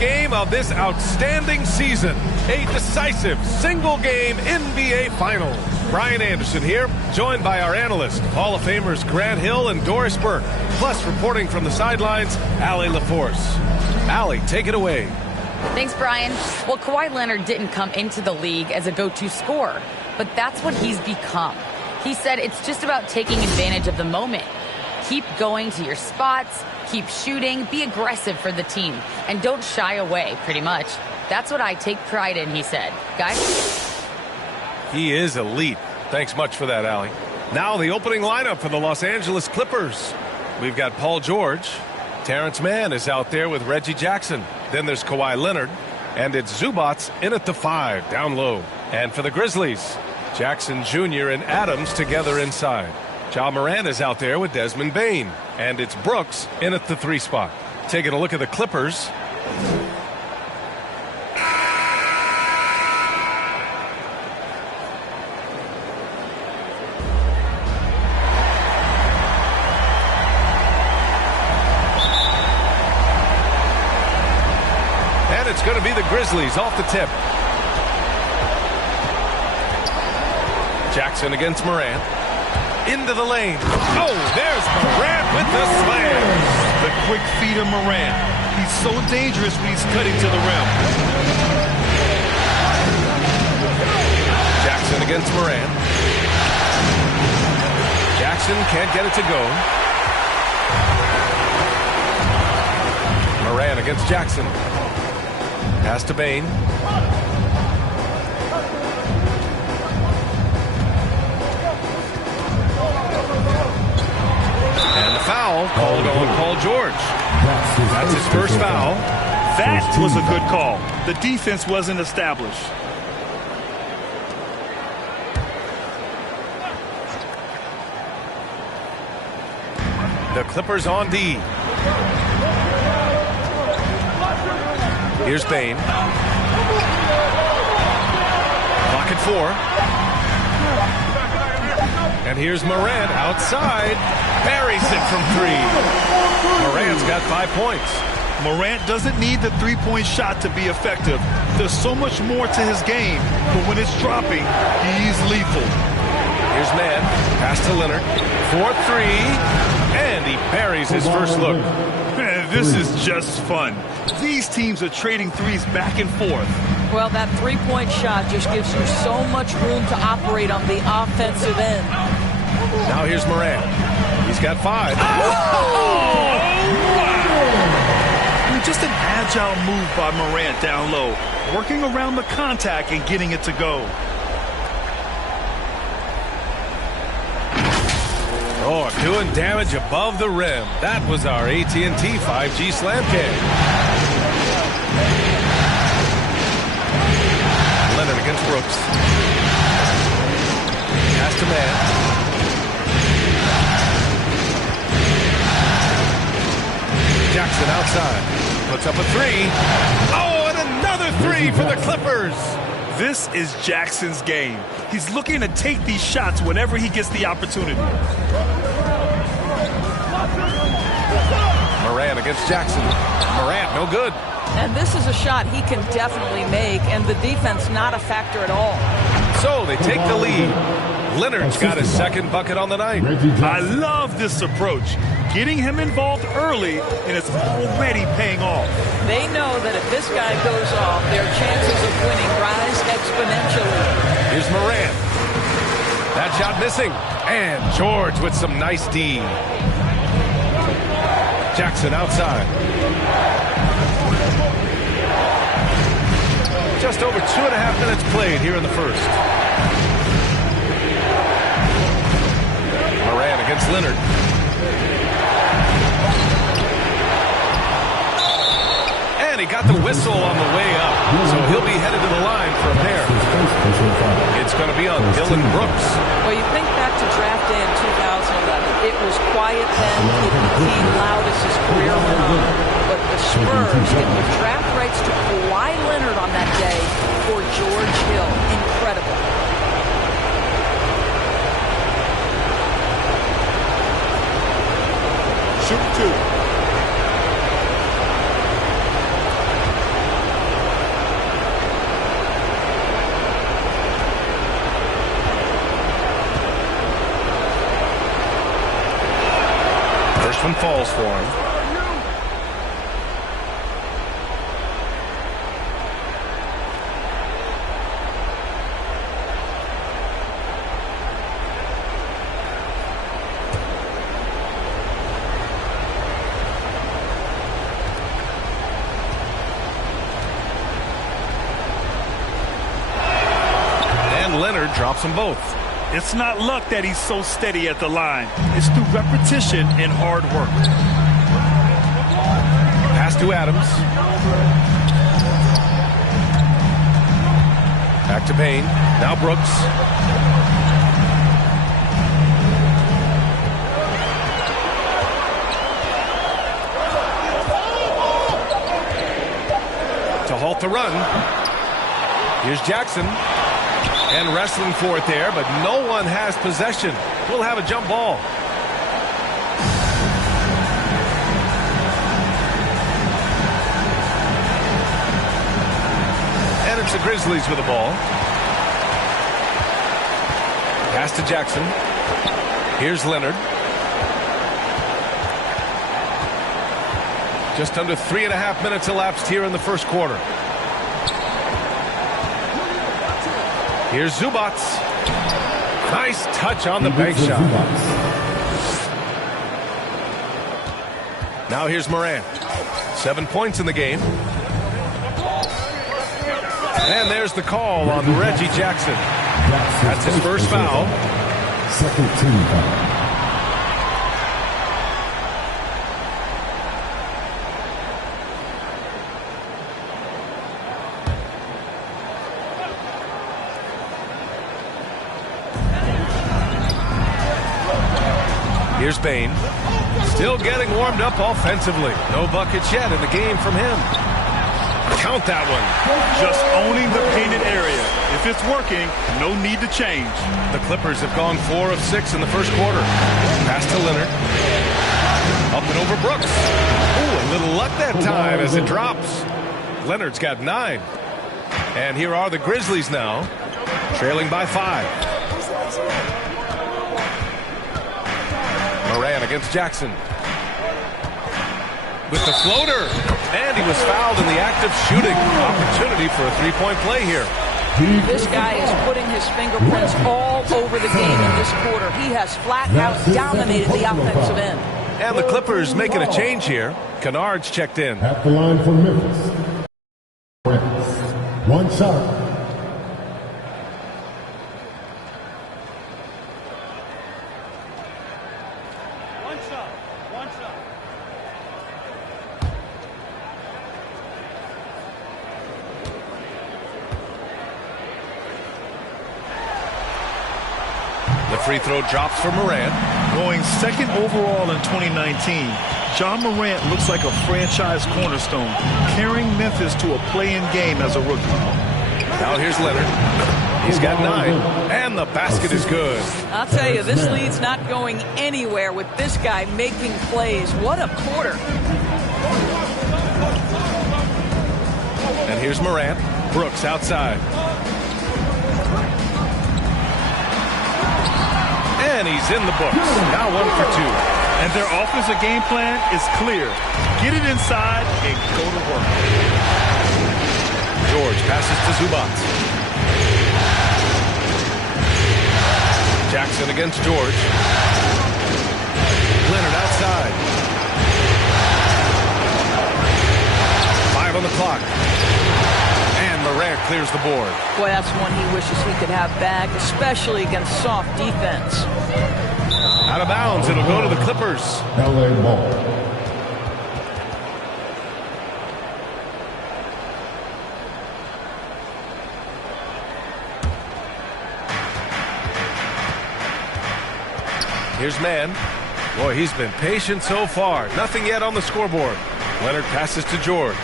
game of this outstanding season. A decisive single-game NBA Finals. Brian Anderson here, joined by our analyst, Hall of Famers Grant Hill and Doris Burke. Plus, reporting from the sidelines, Allie LaForce. Allie, take it away. Thanks, Brian. Well, Kawhi Leonard didn't come into the league as a go-to scorer, but that's what he's become. He said it's just about taking advantage of the moment. Keep going to your spots, keep shooting, be aggressive for the team, and don't shy away, pretty much. That's what I take pride in, he said. Guys? He is elite. Thanks much for that, Allie. Now the opening lineup for the Los Angeles Clippers. We've got Paul George. Terrence Mann is out there with Reggie Jackson. Then there's Kawhi Leonard. And it's Zubats in at the 5, down low. And for the Grizzlies, Jackson Jr. and Adams together inside. Ja Morant is out there with Desmond Bane. And it's Brooks in at the 3 spot. Taking a look at the Clippers. And it's going to be the Grizzlies off the tip. Jackson against Morant. Into the lane. Oh, there's Morant with the slam. The quick feet of Morant. He's so dangerous when he's cutting to the rim. Jackson against Morant. Jackson can't get it to go. Morant against Jackson. Pass to Bane. And the foul called on Paul George. That's his first foul. That was a good call. The defense wasn't established. The Clippers on D. Here's Bane. Clock at 4. And here's Morant outside. Buries it from 3. Morant's got 5 points. Morant doesn't need the three-point shot to be effective. There's so much more to his game, but when it's dropping, he's lethal. Here's Mann. Pass to Leonard. 4-3. And he buries his first look. Man, this is just fun. These teams are trading threes back and forth. Well, that three-point shot just gives you so much room to operate on the offensive end. Now here's Morant. He's got 5. Oh! Just an agile move by Morant down low, working around the contact and getting it to go. Oh, doing damage above the rim. That was our AT&T 5G slam cam. Leonard against Brooks. Pass to Mann. Jackson outside. Puts up a 3. Oh, and another 3 for the Clippers. This is Jackson's game. He's looking to take these shots whenever he gets the opportunity. Morant against Jackson. Morant, no good. And this is a shot he can definitely make, and the defense not a factor at all. So they take the lead. Leonard's got his second bucket on the night. I love this approach. Getting him involved early, and it's already paying off. They know that if this guy goes off, their chances of winning rise exponentially. Here's Morant. That shot missing. And George with some nice D. Jackson outside. Just over 2.5 minutes played here in the first. Morant against Leonard. And he got the whistle on the way up, so he'll be headed to the line for a pair. It's going to be on Dylan Brooks. Well, you think back to draft day in 2011. It was quiet then. It became loud as his career went on. But the Spurs get the draft rights to Kawhi Leonard on that day for George Hill. Incredible. Shoot 2. one falls for him. Leonard drops them both. It's not luck that he's so steady at the line. It's through repetition and hard work. Pass to Adams. Back to Bain. Now Brooks. To halt the run. Here's Jackson. And wrestling for it there, but no one has possession. We'll have a jump ball. And it's the Grizzlies with the ball. Pass to Jackson. Here's Leonard. Just under 3.5 minutes elapsed here in the first quarter. Here's Zubats. Nice touch on the bank shot. Now here's Morant. 7 points in the game. And there's the call on Reggie Jackson. That's his first foul. Second team foul. Here's Bain. Still getting warmed up offensively. No buckets yet in the game from him. Count that one. Just owning the painted area. If it's working, no need to change. The Clippers have gone 4 of 6 in the first quarter. Pass to Leonard. Up and over Brooks. Ooh, a little luck that time as it drops. Leonard's got 9. And here are the Grizzlies now, trailing by 5. Morant against Jackson. With the floater. And he was fouled in the act of shooting. Opportunity for a three-point play here. This guy is putting his fingerprints all over the game in this quarter. He has flat out dominated the offensive end. And the Clippers making a change here. Kennard's checked in. At the line for Memphis. One shot. The free throw drops for Morant. Going second overall in 2019, John Morant looks like a franchise cornerstone, carrying Memphis to a play-in game as a rookie. Now here's Leonard. He's got 9, and the basket is good. I'll tell you, this lead's not going anywhere with this guy making plays. What a quarter. And here's Morant. Brooks outside. And he's in the books. Now 1 for 2. And their offensive game plan is clear. Get it inside and go to work. George passes to Zubats. Jackson against George. Leonard outside. 5 on the clock. And Morant clears the board. Boy, that's one he wishes he could have back, especially against soft defense. Out of bounds. It'll go to the Clippers. LA ball. Here's Mann. Boy, he's been patient so far. Nothing yet on the scoreboard. Leonard passes to George.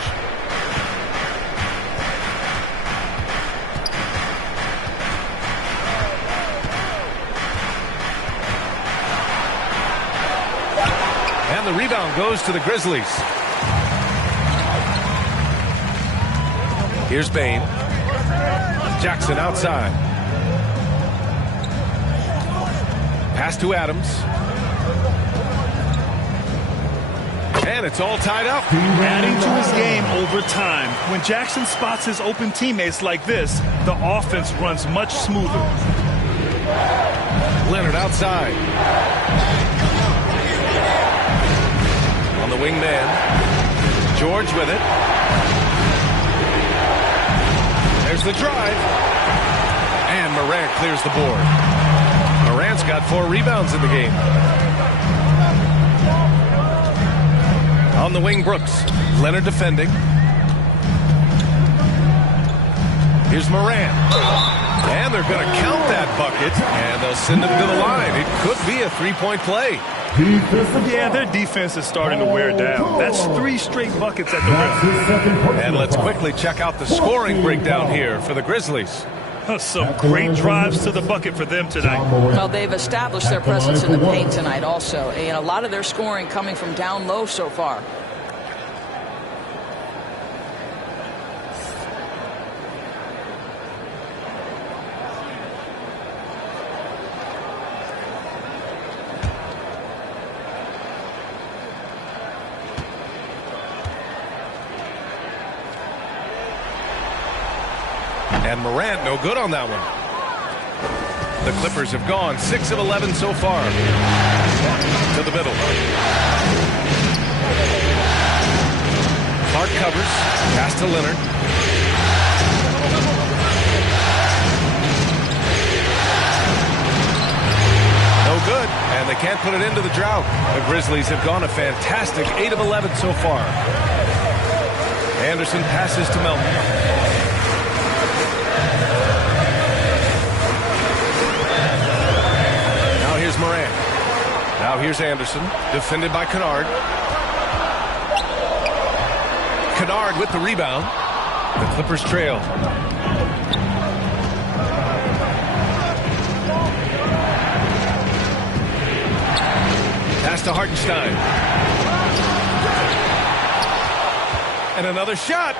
And the rebound goes to the Grizzlies. Here's Bain. Jackson outside. Pass to Adams. And it's all tied up. Adding to his game over time. When Jackson spots his open teammates like this, the offense runs much smoother. Leonard outside. On the wing man. George with it. There's the drive. And Morant clears the board. Morant's got 4 rebounds in the game. On the wing, Brooks. Leonard defending. Here's Morant. And they're going to count that bucket. And they'll send him to the line. It could be a 3-point play. Yeah, their defense is starting to wear down. That's 3 straight buckets at the rim. And let's quickly check out the scoring breakdown here for the Grizzlies. Some great drives to the bucket for them tonight. Well, they've established their presence in the paint tonight also. And a lot of their scoring coming from down low so far. And Morant no good on that one. The Clippers have gone 6 of 11 so far. To the middle. Clark covers. Pass to Leonard. No good. And they can't put it into the drought. The Grizzlies have gone a fantastic 8 of 11 so far. Anderson passes to Melton. Here's Morant. Now here's Anderson, defended by Kennard. Kennard with the rebound. The Clippers trail. Pass to Hartenstein. And another shot.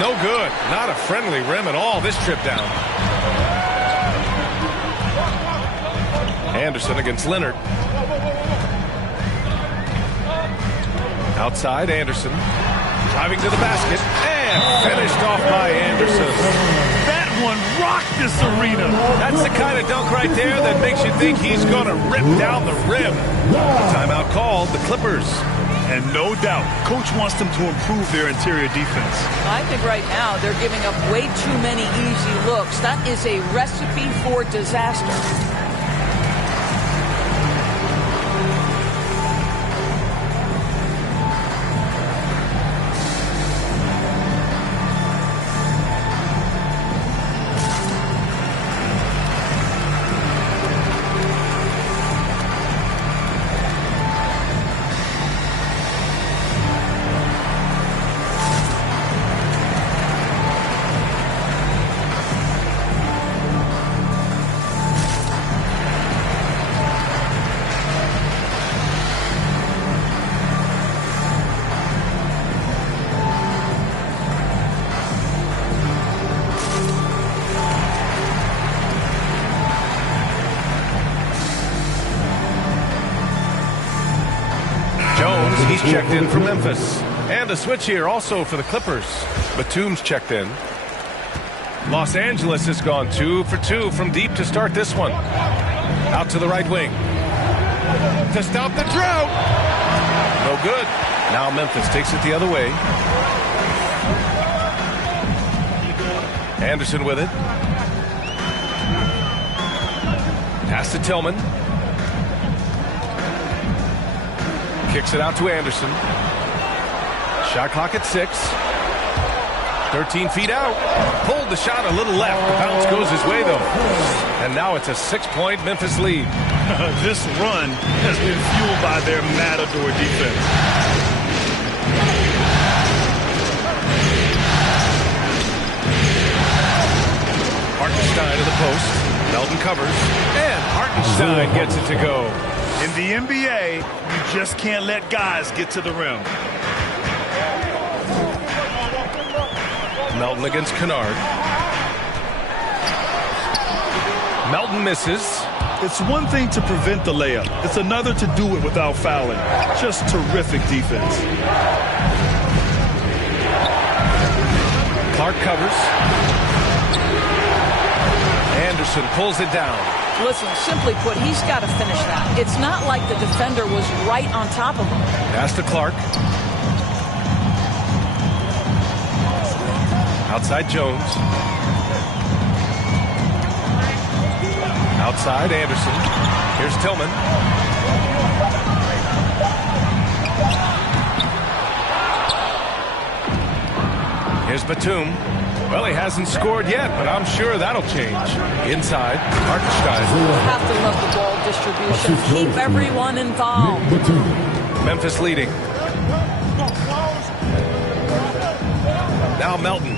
No good. Not a friendly rim at all this trip down. Anderson against Leonard. Outside, Anderson. Driving to the basket. And finished off by Anderson. That one rocked this arena. That's the kind of dunk right there that makes you think he's going to rip down the rim. Timeout called, the Clippers. And no doubt, Coach wants them to improve their interior defense. I think right now they're giving up way too many easy looks. That is a recipe for disaster. He's checked in for Memphis. And a switch here also for the Clippers. Batum's checked in. Los Angeles has gone 2 for 2 from deep to start this one. Out to the right wing. To stop the drought. No good. Now Memphis takes it the other way. Anderson with it. Pass to Tillman. Kicks it out to Anderson. Shot clock at 6. 13 feet out. Pulled the shot a little left. The bounce goes his way, though. And now it's a 6-point Memphis lead. This run has been fueled by their matador defense. Hartenstein to the post. Melton covers. And Hartenstein gets it to go. In the NBA, you just can't let guys get to the rim. Melton against Kennard. Melton misses. It's one thing to prevent the layup. It's another to do it without fouling. Just terrific defense. Clark covers. Anderson pulls it down. Listen, simply put, he's got to finish that. It's not like the defender was right on top of him. Pass to Clark. Outside Jones. Outside Anderson. Here's Tillman. Here's Batum. Well, he hasn't scored yet, but I'm sure that'll change. Inside, Hartenstein. You have to love the ball distribution. Keep everyone involved. Memphis leading. Now Melton.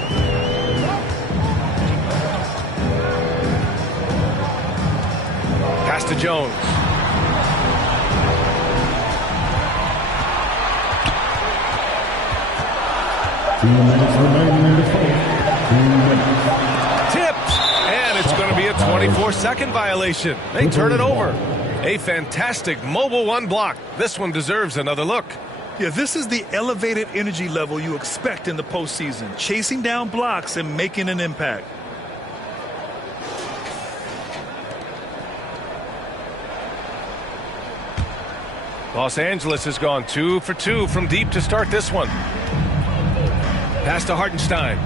Pass to Jones. Tipped, and it's going to be a 24-second violation. They turn it over. A fantastic mobile one block. This one deserves another look. Yeah, this is the elevated energy level you expect in the postseason. Chasing down blocks and making an impact. Los Angeles has gone 2 for 2 from deep to start this one. Pass to Hartenstein.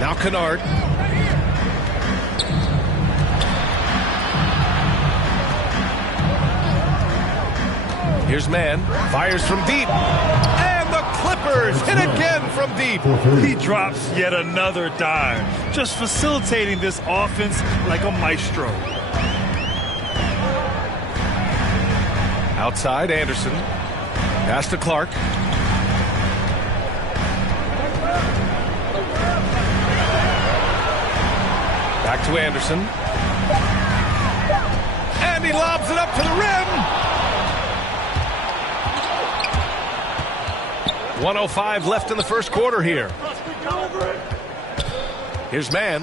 Now Kennard. Here's Mann. Fires from deep. And the Clippers hit again from deep. He drops yet another dime. Just facilitating this offense like a maestro. Outside Anderson. Pass to Clark. Back to Anderson. And he lobs it up to the rim. 1:05 left in the first quarter here. Here's Mann.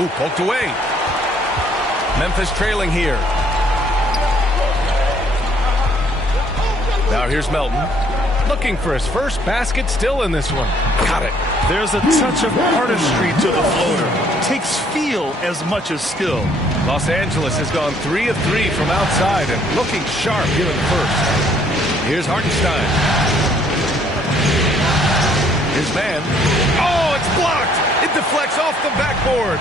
Ooh, poked away. Memphis trailing here. Now here's Melton. Looking for his first basket still in this one. Got it. There's a touch of artistry to the floater. Takes feel as much as skill. Los Angeles has gone 3 of 3 from outside and looking sharp here in the first. Here's Hartenstein. Here's Mann. Oh, it's blocked. It deflects off the backboard.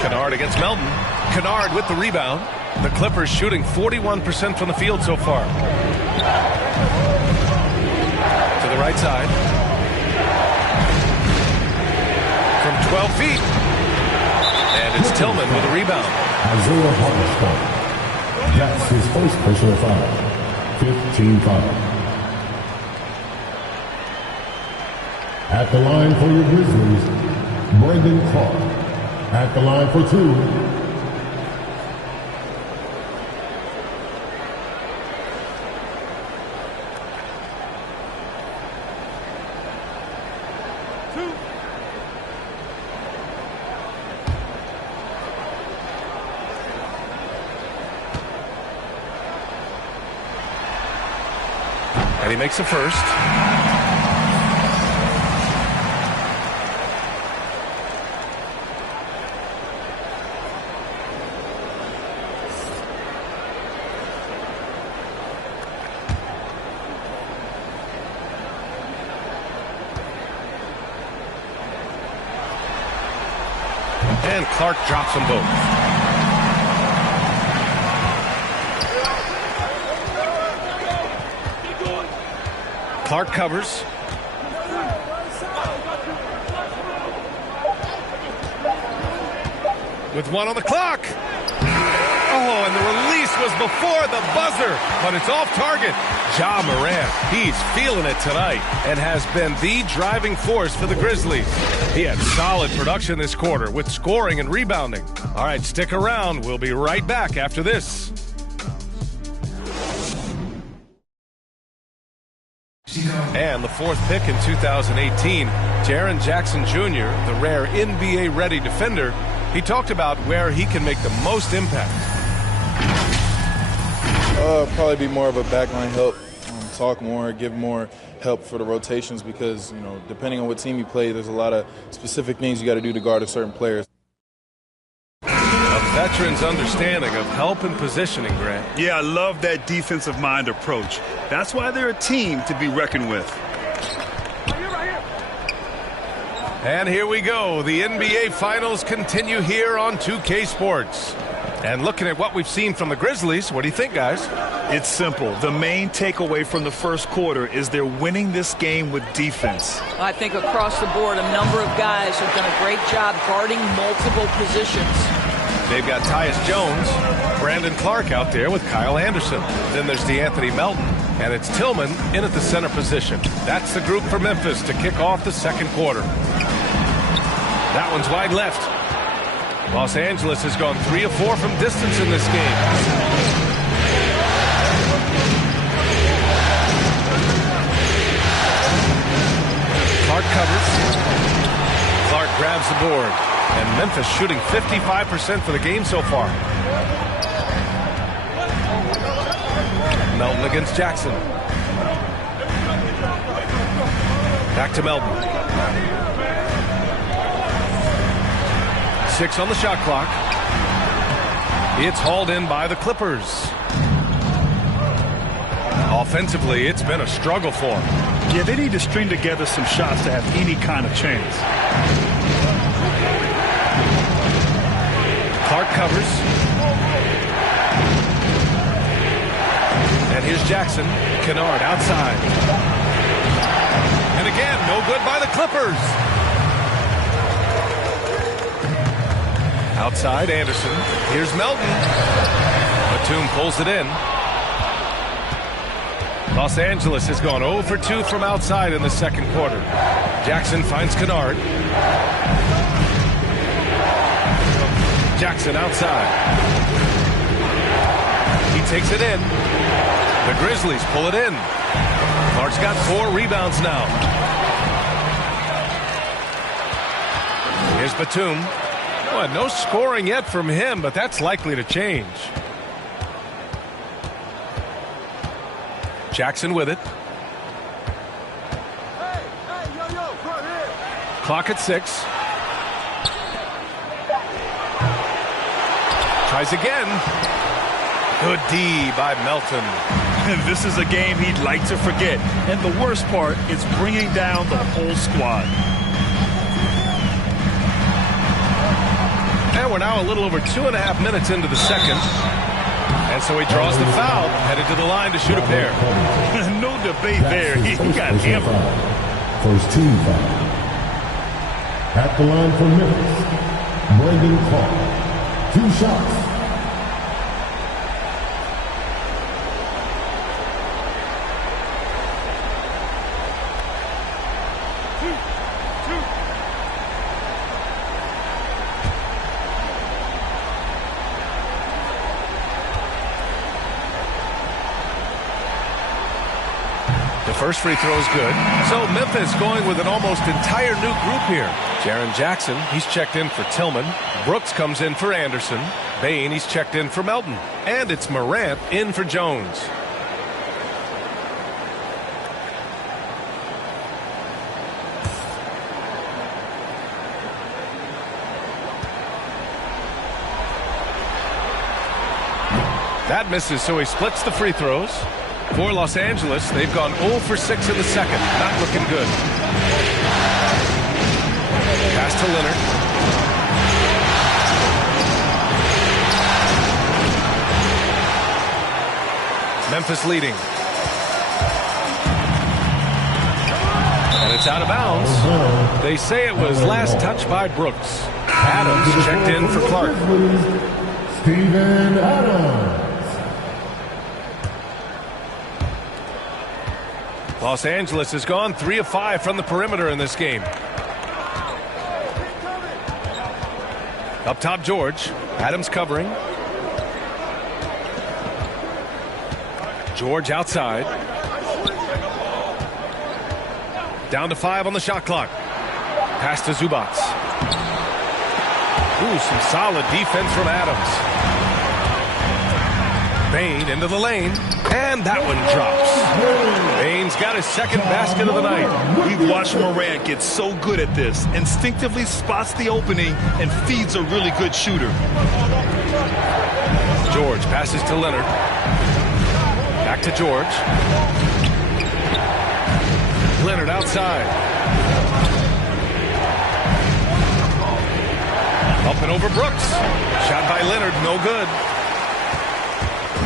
Kennard against Melton. Kennard with the rebound. The Clippers shooting 41% from the field so far. To the right side. From 12 feet. And it's Tillman with a rebound. Isaiah Hartenstein. That's his first personal foul. 15 foul. At the line for your Grizzlies, Brandon Clark. At the line for 2. And he makes the first. And Clark drops them both. Clark covers. With 1 on the clock. Oh, and the release was before the buzzer, but it's off target. Ja Morant, he's feeling it tonight and has been the driving force for the Grizzlies. He had solid production this quarter with scoring and rebounding. All right, stick around. We'll be right back after this. And the 4th pick in 2018, Taryn Jackson Jr., the rare NBA-ready defender, he talked about where he can make the most impact. Probably be more of a backline help, talk more, give more help for the rotations because, you know, depending on what team you play, there's a lot of specific things you got to do to guard a certain player. A veteran's understanding of help and positioning, Grant. Yeah, I love that defensive mind approach. That's why they're a team to be reckoned with. And here we go. The NBA Finals continue here on 2K Sports. And looking at what we've seen from the Grizzlies, what do you think, guys? It's simple. The main takeaway from the first quarter is they're winning this game with defense. I think across the board, a number of guys have done a great job guarding multiple positions. They've got Tyus Jones, Brandon Clark out there with Kyle Anderson. Then there's DeAnthony Melton, and it's Tillman in at the center position. That's the group for Memphis to kick off the second quarter. That one's wide left. Los Angeles has gone 3 of 4 from distance in this game. Clark covers. Clark grabs the board. And Memphis shooting 55% for the game so far. Melton against Jackson. Back to Melton. 6 on the shot clock. It's hauled in by the Clippers. Offensively, it's been a struggle for them. Yeah, they need to string together some shots to have any kind of chance. Clark covers. And here's Jackson. Kennard outside. And again, no good by the Clippers. Outside, Anderson. Here's Melton. Batum pulls it in. Los Angeles has gone 0 for 2 from outside in the second quarter. Jackson finds Kennard. Jackson outside. He takes it in. The Grizzlies pull it in. Clark's got 4 rebounds now. Here's Batum. Well, no scoring yet from him, but that's likely to change. Jackson with it. Clock at 6. Tries again. Good D by Melton. This is a game he'd like to forget. And the worst part is bringing down the whole squad. And we're now a little over 2.5 minutes into the second. And so he draws the foul, headed to the line to shoot a pair. No debate there. He got hammered. First team foul. At the line for Memphis, Brandon Clark. 2 shots. First free throw is good. So Memphis going with an almost entire new group here. Taryn Jackson, he's checked in for Tillman. Brooks comes in for Anderson. Bain, he's checked in for Melton. And it's Morant in for Jones. That misses, so he splits the free throws. For Los Angeles, they've gone 0 for 6 in the second. Not looking good. Pass to Leonard. Memphis leading. And it's out of bounds. They say it was last touched by Brooks. Adams checked in for Clark. Steven Adams. Los Angeles has gone 3 of 5 from the perimeter in this game. Up top, George. Adams covering. George outside. Down to 5 on the shot clock. Pass to Zubats. Ooh, some solid defense from Adams. Bain into the lane, and that one drops. Bain's got his second basket of the night. We've watched Morant get so good at this. Instinctively spots the opening and feeds a really good shooter. George passes to Leonard. Back to George. Leonard outside. Up and over Brooks. Shot by Leonard, no good.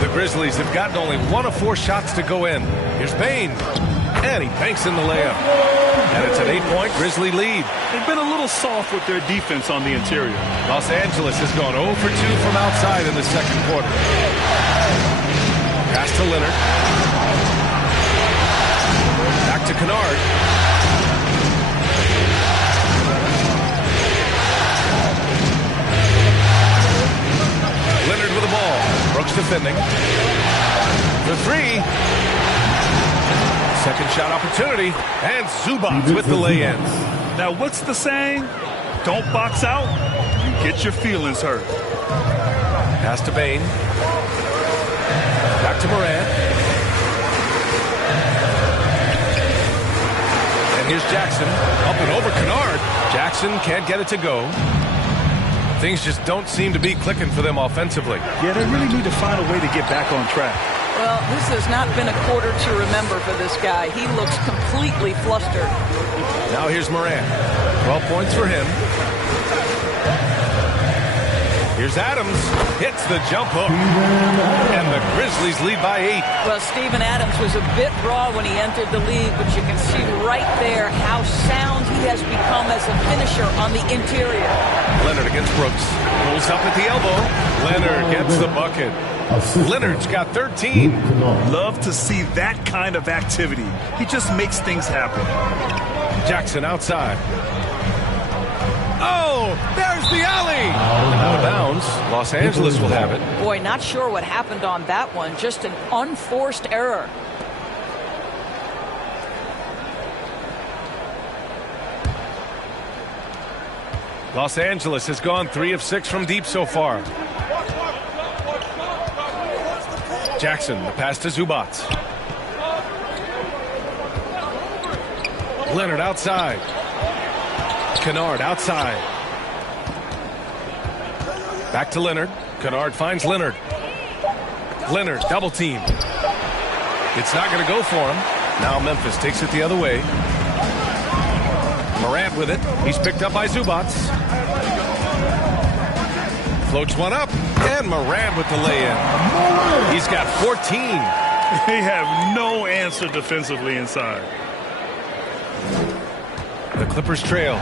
The Grizzlies have gotten only 1 of 4 shots to go in. Here's Bain. And he banks in the layup. And it's an 8-point Grizzly lead. They've been a little soft with their defense on the interior. Los Angeles has gone 0 for 2 from outside in the second quarter. Pass to Leonard. Back to Kennard. Leonard with the ball. Brooks defending. The 3. Second shot opportunity. And Zubats with the lay-in. Now, what's the saying? Don't box out. You get your feelings hurt. Pass to Bain. Back to Morant. And here's Jackson. Up and over Kennard. Jackson can't get it to go. Things just don't seem to be clicking for them offensively. Yeah, they really need to find a way to get back on track. Well, this has not been a quarter to remember for this guy. He looks completely flustered. Now here's Morant. 12 points for him. Here's Adams. Hits the jump hook. And the Grizzlies lead by 8. Well, Steven Adams was a bit raw when he entered the league, but you can see right there how sound he has become as a finisher on the interior. Leonard against Brooks. Pulls up at the elbow. Leonard gets the bucket. Leonard's got 13. Love to see that kind of activity. He just makes things happen. Jackson outside. Oh, there's the alley. Out of bounds. Los Angeles will have it. Boy, not sure what happened on that one. Just an unforced error. Los Angeles has gone 3 of 6 from deep so far. Jackson, the pass to Zubats. Leonard outside. Kennard outside. Back to Leonard. Kennard finds Leonard. Leonard double team. It's not going to go for him. Now Memphis takes it the other way. Morant with it. He's picked up by Zubats. Floats one up. And Morant with the lay-in. He's got 14. They have no answer defensively inside. The Clippers trail.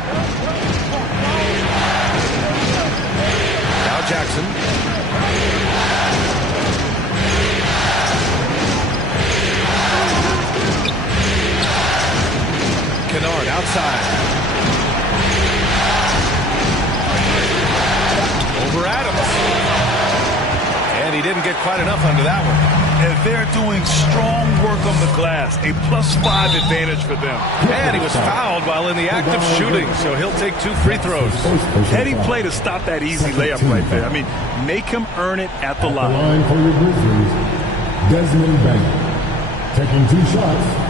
Now Jackson. Kennard outside. Over Adams. And he didn't get quite enough under that one. And they're doing strong work on the glass. A +5 advantage for them. And he was fouled while in the act of shooting, so he'll take 2 free throws. Heady play to stop that easy layup right there. I mean, make him earn it at the line. Line for your Grizzlies, Desmond Bain. Taking 2 shots.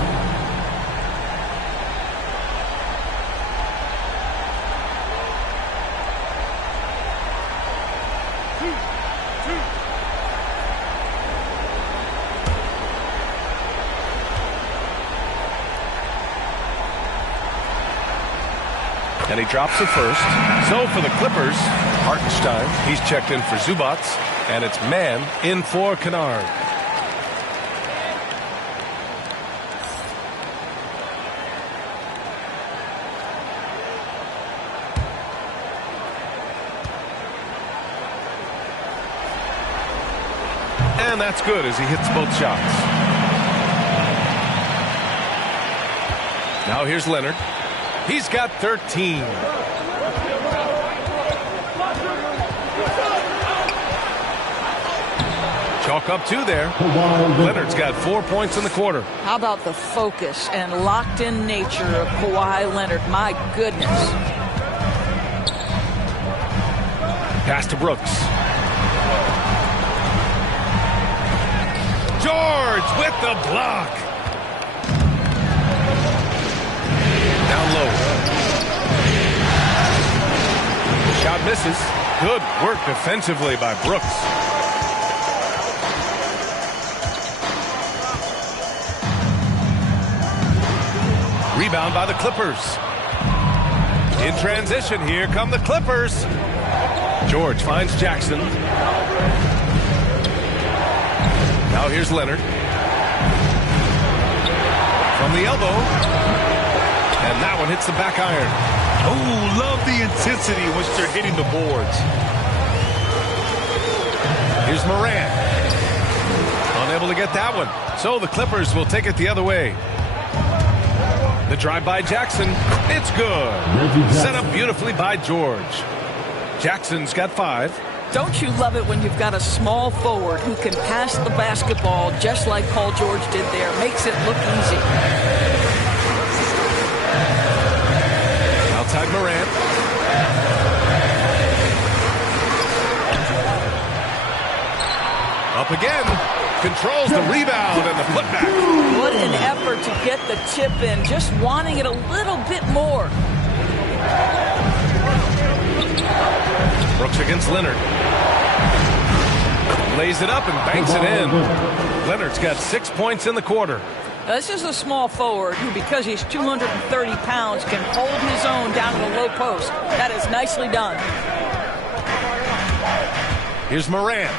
And he drops the first. So for the Clippers, Hartenstein, he's checked in for Zubats, and it's man in for Kennard. And that's good as he hits both shots. Now here's Leonard. He's got 13. Chalk up 2 there. Leonard's got 4 points in the quarter. How about the focus and locked-in nature of Kawhi Leonard? My goodness. Pass to Brooks. George with the block. Down low. Shot misses. Good work defensively by Brooks. Rebound by the Clippers. In transition, here come the Clippers. George finds Jackson. Now here's Leonard. From the elbow. And that one hits the back iron. Oh, love the intensity in which they're hitting the boards. Here's Morant. Unable to get that one. So the Clippers will take it the other way. The drive by Jackson. It's good. Set up beautifully by George. Jackson's got 5. Don't you love it when you've got a small forward who can pass the basketball just like Paul George did there? Makes it look easy. Outside Morant. Up again. Controls the rebound and the putback. What an effort to get the tip in. Just wanting it a little bit more. Brooks against Leonard. Lays it up and banks it in. Leonard's got 6 points in the quarter. Now, this is a small forward who, because he's 230 pounds, can hold his own down in the low post. That is nicely done. Here's Morant.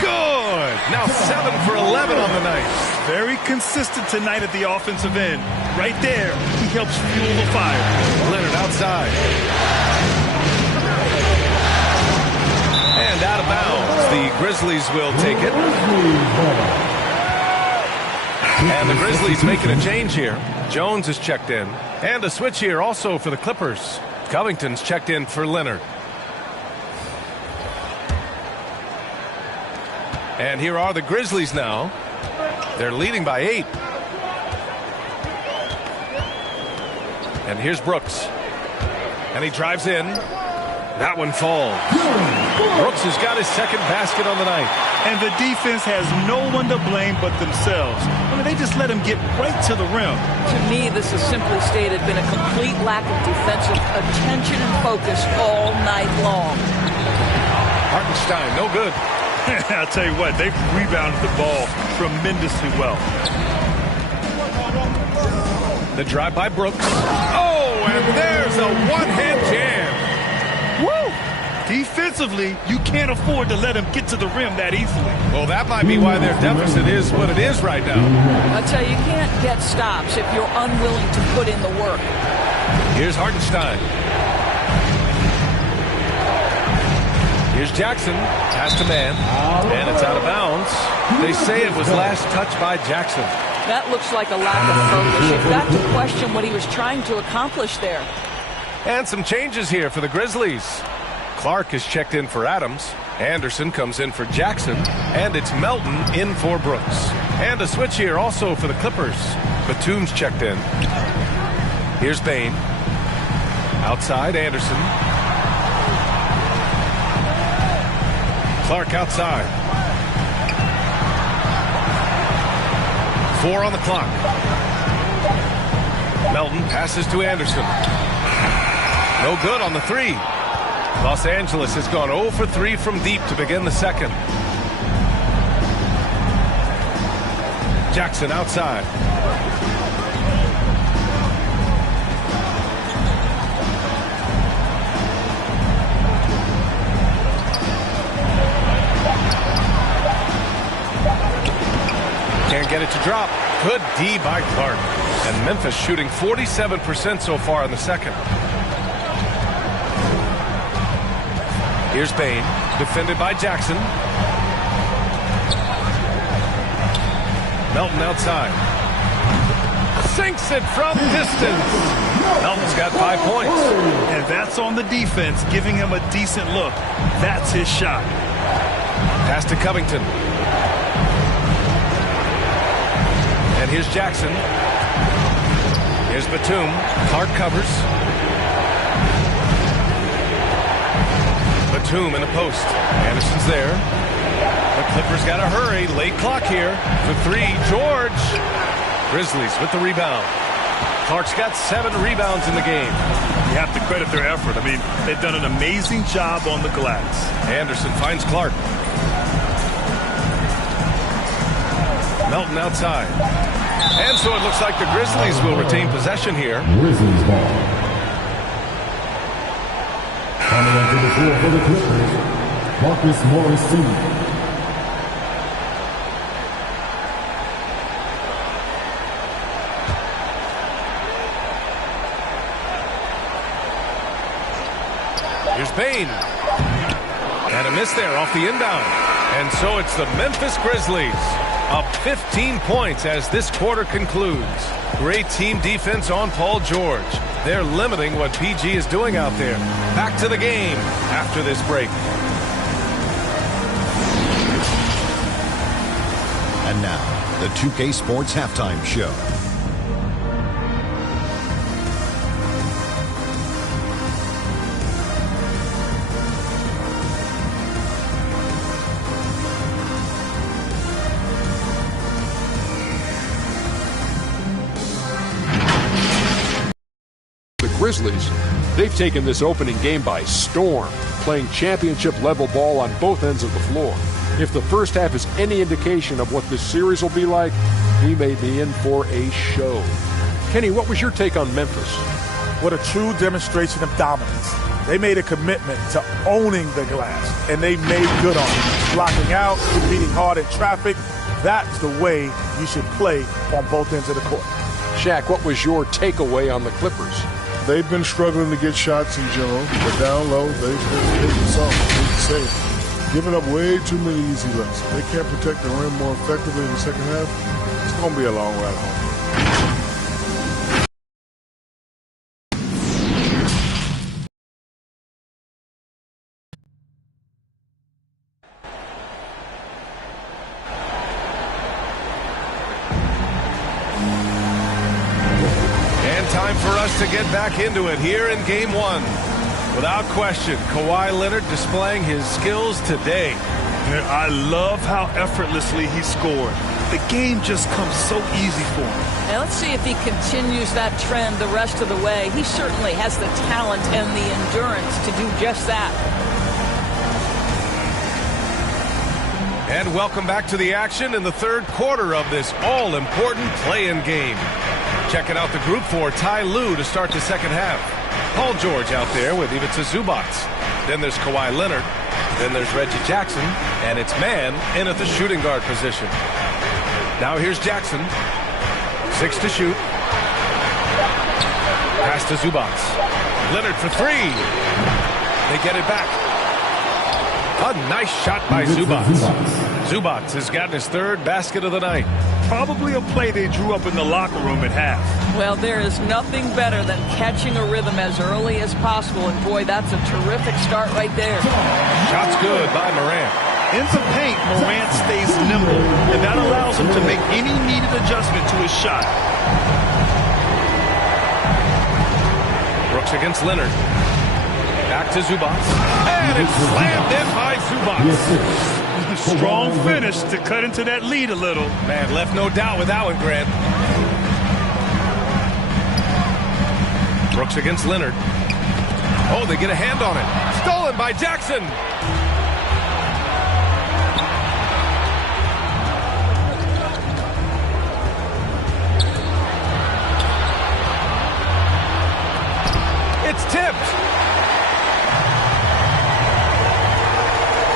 Good. Now 7 for 11 on the night. Very consistent tonight at the offensive end. Right there, he helps fuel the fire. Leonard outside. And out of bounds. The Grizzlies will take it. And the Grizzlies making a change here. Jones is checked in. And a switch here also for the Clippers. Covington's checked in for Leonard. And here are the Grizzlies now. They're leading by 8. And here's Brooks. And he drives in. That one falls. Brooks has got his second basket on the night. And the defense has no one to blame but themselves. I mean, they just let him get right to the rim. To me, this has simply stated been a complete lack of defensive attention and focus all night long. Hartenstein, no good. I'll tell you what, they've rebounded the ball tremendously well. The drive by Brooks. Oh, and there's a one-hand jam. Woo! Defensively, you can't afford to let him get to the rim that easily. Well, that might be why their deficit is what it is right now. I'll tell you, you can't get stops if you're unwilling to put in the work. Here's Hartenstein. Here's Jackson. Pass to man. And it's out of bounds. They say it was last touched by Jackson. That looks like a lack of focus. You've got to question what he was trying to accomplish there. And some changes here for the Grizzlies. Clark is checked in for Adams. Anderson comes in for Jackson. And it's Melton in for Brooks. And a switch here also for the Clippers. Batum's checked in. Here's Bain. Outside, Anderson. Clark outside. 4 on the clock. Melton passes to Anderson. No good on the 3. Los Angeles has gone 0 for 3 from deep to begin the second. Jackson outside. Can't get it to drop. Good D by Clark. And Memphis shooting 47% so far in the second. Here's Bain. Defended by Jackson. Melton outside. Sinks it from distance. Melton's got 5 points. And that's on the defense, giving him a decent look. That's his shot. Pass to Covington. And here's Jackson. Here's Batum. Clark covers. Batum in the post. Anderson's there. The Clippers got to hurry. Late clock here. For three, George. Grizzlies with the rebound. Clark's got 7 rebounds in the game. You have to credit their effort. I mean, they've done an amazing job on the glass. Anderson finds Clark. Melton outside. And so it looks like the Grizzlies will retain possession here. Grizzlies ball. Coming onto the floor for the Clippers, Marcus Morris Sr. Here's Bain. And a miss there off the inbound. And so it's the Memphis Grizzlies up 15 points as this quarter concludes. Great team defense on Paul George. They're limiting what PG is doing out there. Back to the game after this break. And now, the 2K Sports Halftime Show. Grizzlies, they've taken this opening game by storm, playing championship-level ball on both ends of the floor. If the first half is any indication of what this series will be like, he may be in for a show. Kenny, what was your take on Memphis? What a true demonstration of dominance. They made a commitment to owning the glass, and they made good on it. Blocking out, competing hard in traffic, that's the way you should play on both ends of the court. Shaq, what was your takeaway on the Clippers? They've been struggling to get shots in general, but down low, they've been hitting something. Safe. Giving up way too many easy looks. They can't protect the rim more effectively in the second half. It's going to be a long ride home. Time for us to get back into it here in Game 1. Without question, Kawhi Leonard displaying his skills today. I love how effortlessly he scored. The game just comes so easy for him. Now let's see if he continues that trend the rest of the way. He certainly has the talent and the endurance to do just that. And welcome back to the action in the third quarter of this all-important play-in game. Checking out the group for Ty Lue to start the second half. Paul George out there with Ivica Zubac. Then there's Kawhi Leonard. Then there's Reggie Jackson. And it's man in at the shooting guard position. Now here's Jackson. 6 to shoot. Pass to Zubac. Leonard for 3. They get it back. A nice shot by Zubac. Zubac has gotten his 3rd basket of the night. Probably a play they drew up in the locker room at half. Well, there is nothing better than catching a rhythm as early as possible. And, boy, that's a terrific start right there. Shot's good by Morant. In the paint, Morant stays nimble, and that allows him to make any needed adjustment to his shot. Brooks against Leonard. Back to Zubac. And it's slammed in by Zubac. Strong finish to cut into that lead a little. Man, left no doubt with that one, Grant. Brooks against Leonard. Oh, they get a hand on it. Stolen by Jackson. It's tipped.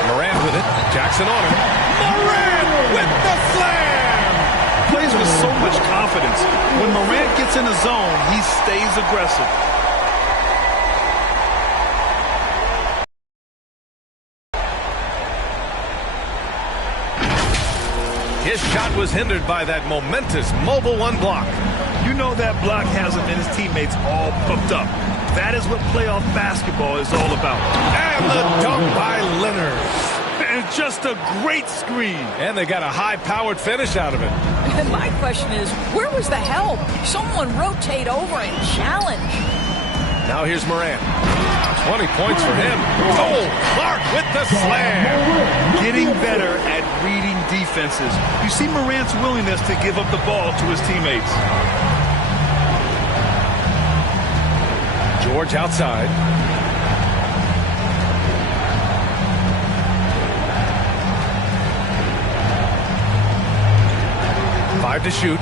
Morant with it. Jackson on him. Morant with the slam. Plays with so much confidence. When Morant gets in the zone, he stays aggressive. His shot was hindered by that momentous mobile 1 block. You know that block has him and his teammates all pumped up. That is what playoff basketball is all about. And the dunk by Leonard. And just a great screen. And they got a high-powered finish out of it. And my question is, where was the help? Someone rotate over and challenge. Now here's Morant. 20 points for him. Oh, Clark with the slam. Getting better at reading defenses. You see Morant's willingness to give up the ball to his teammates. George outside. Five to shoot.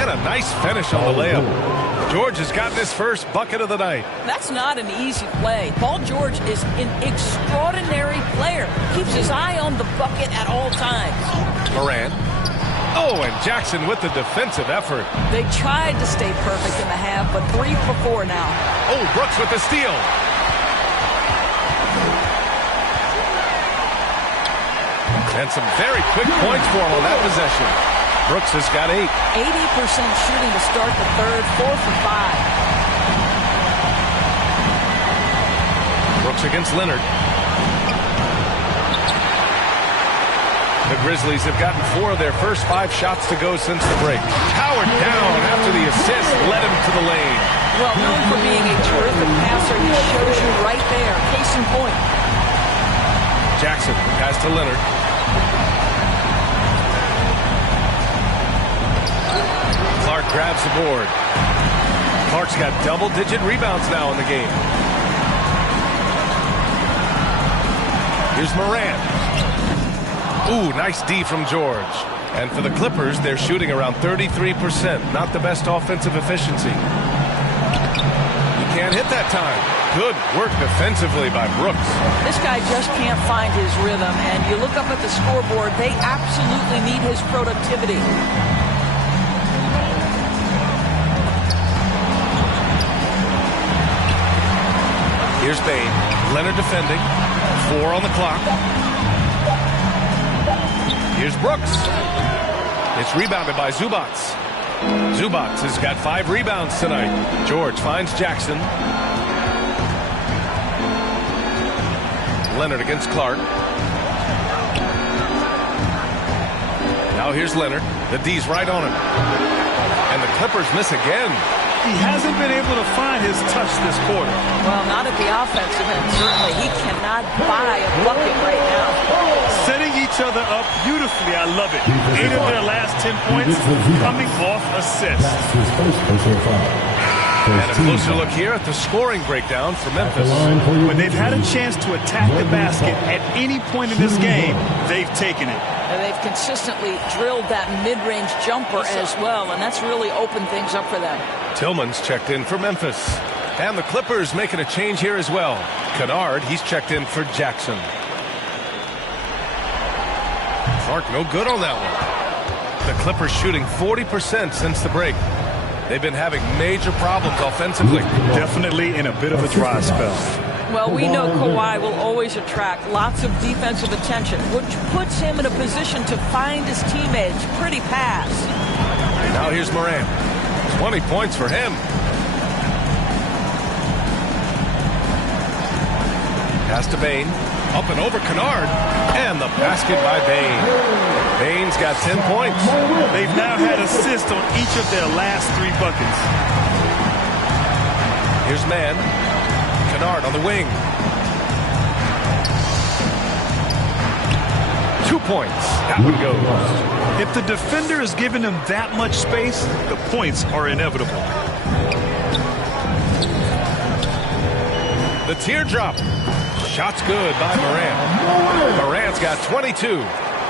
And a nice finish on the layup. George has gotten his first bucket of the night. That's not an easy play. Paul George is an extraordinary player. Keeps his eye on the bucket at all times. Morant. Oh, and Jackson with the defensive effort. They tried to stay perfect in the half, but 3 for 4 now. Oh, Brooks with the steal. And some very quick points for him on that possession. Brooks has got 8. 80% shooting to start the third, 4 for 5. Brooks against Leonard. The Grizzlies have gotten 4 of their first 5 shots to go since the break. Powered down after the assist led him to the lane. Well, known for being a terrific passer, he shows you right there. Case in point. Jackson pass to Leonard. Clark grabs the board. Clark's got double-digit rebounds now in the game. Here's Morant. Ooh, nice D from George. And for the Clippers, they're shooting around 33%. Not the best offensive efficiency. You can't hit that time. Good work defensively by Brooks. This guy just can't find his rhythm. And you look up at the scoreboard, they absolutely need his productivity. Here's Bain. Leonard defending. 4 on the clock. Here's Brooks. It's rebounded by Zubats. Zubats has got 5 rebounds tonight. George finds Jackson. Leonard against Clark. Now here's Leonard. The D's right on him. And the Clippers miss again. He hasn't been able to find his touch this quarter. Well, not at the offensive end, certainly. He cannot buy a bucket right now. Setting each other up beautifully. I love it. 8 of their last 10 points coming off assists. And a closer look here at the scoring breakdown for Memphis. When they've had a chance to attack the basket at any point in this game, they've taken it. And they've consistently drilled that mid-range jumper as well, and that's really opened things up for them. Tillman's checked in for Memphis. And the Clippers making a change here as well. Kennard, he's checked in for Jackson. Clark, no good on that one. The Clippers shooting 40% since the break. They've been having major problems offensively. Definitely in a bit of a dry spell. Well, we know Kawhi will always attract lots of defensive attention, which puts him in a position to find his teammates. Pretty pass. Now here's Morant. 20 points for him. Pass to Bain. Up and over Kennard. And the basket by Bain. Bain's got 10 points. They've now had assists on each of their last 3 buckets. Here's Mann. Kennard on the wing. 2 points. That one goes. If the defender is giving him that much space, the points are inevitable. The teardrop. Shot's good by Morant. Morant's got 22.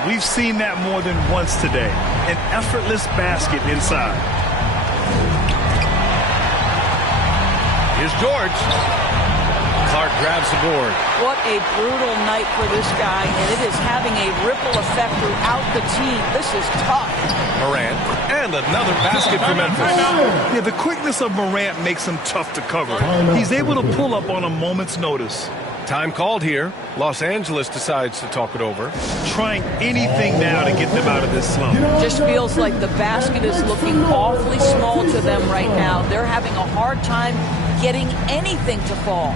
We've seen that more than once today. An effortless basket inside. Here's George. Clark grabs the board. What a brutal night for this guy, and it is having a ripple effect throughout the team. This is tough. Morant, and another basket for Memphis. Yeah, the quickness of Morant makes him tough to cover. He's able to pull up on a moment's notice. Time called here. Los Angeles decides to talk it over. Trying anything now to get them out of this slump. Just feels like the basket is looking awfully small to them right now. They're having a hard time getting anything to fall.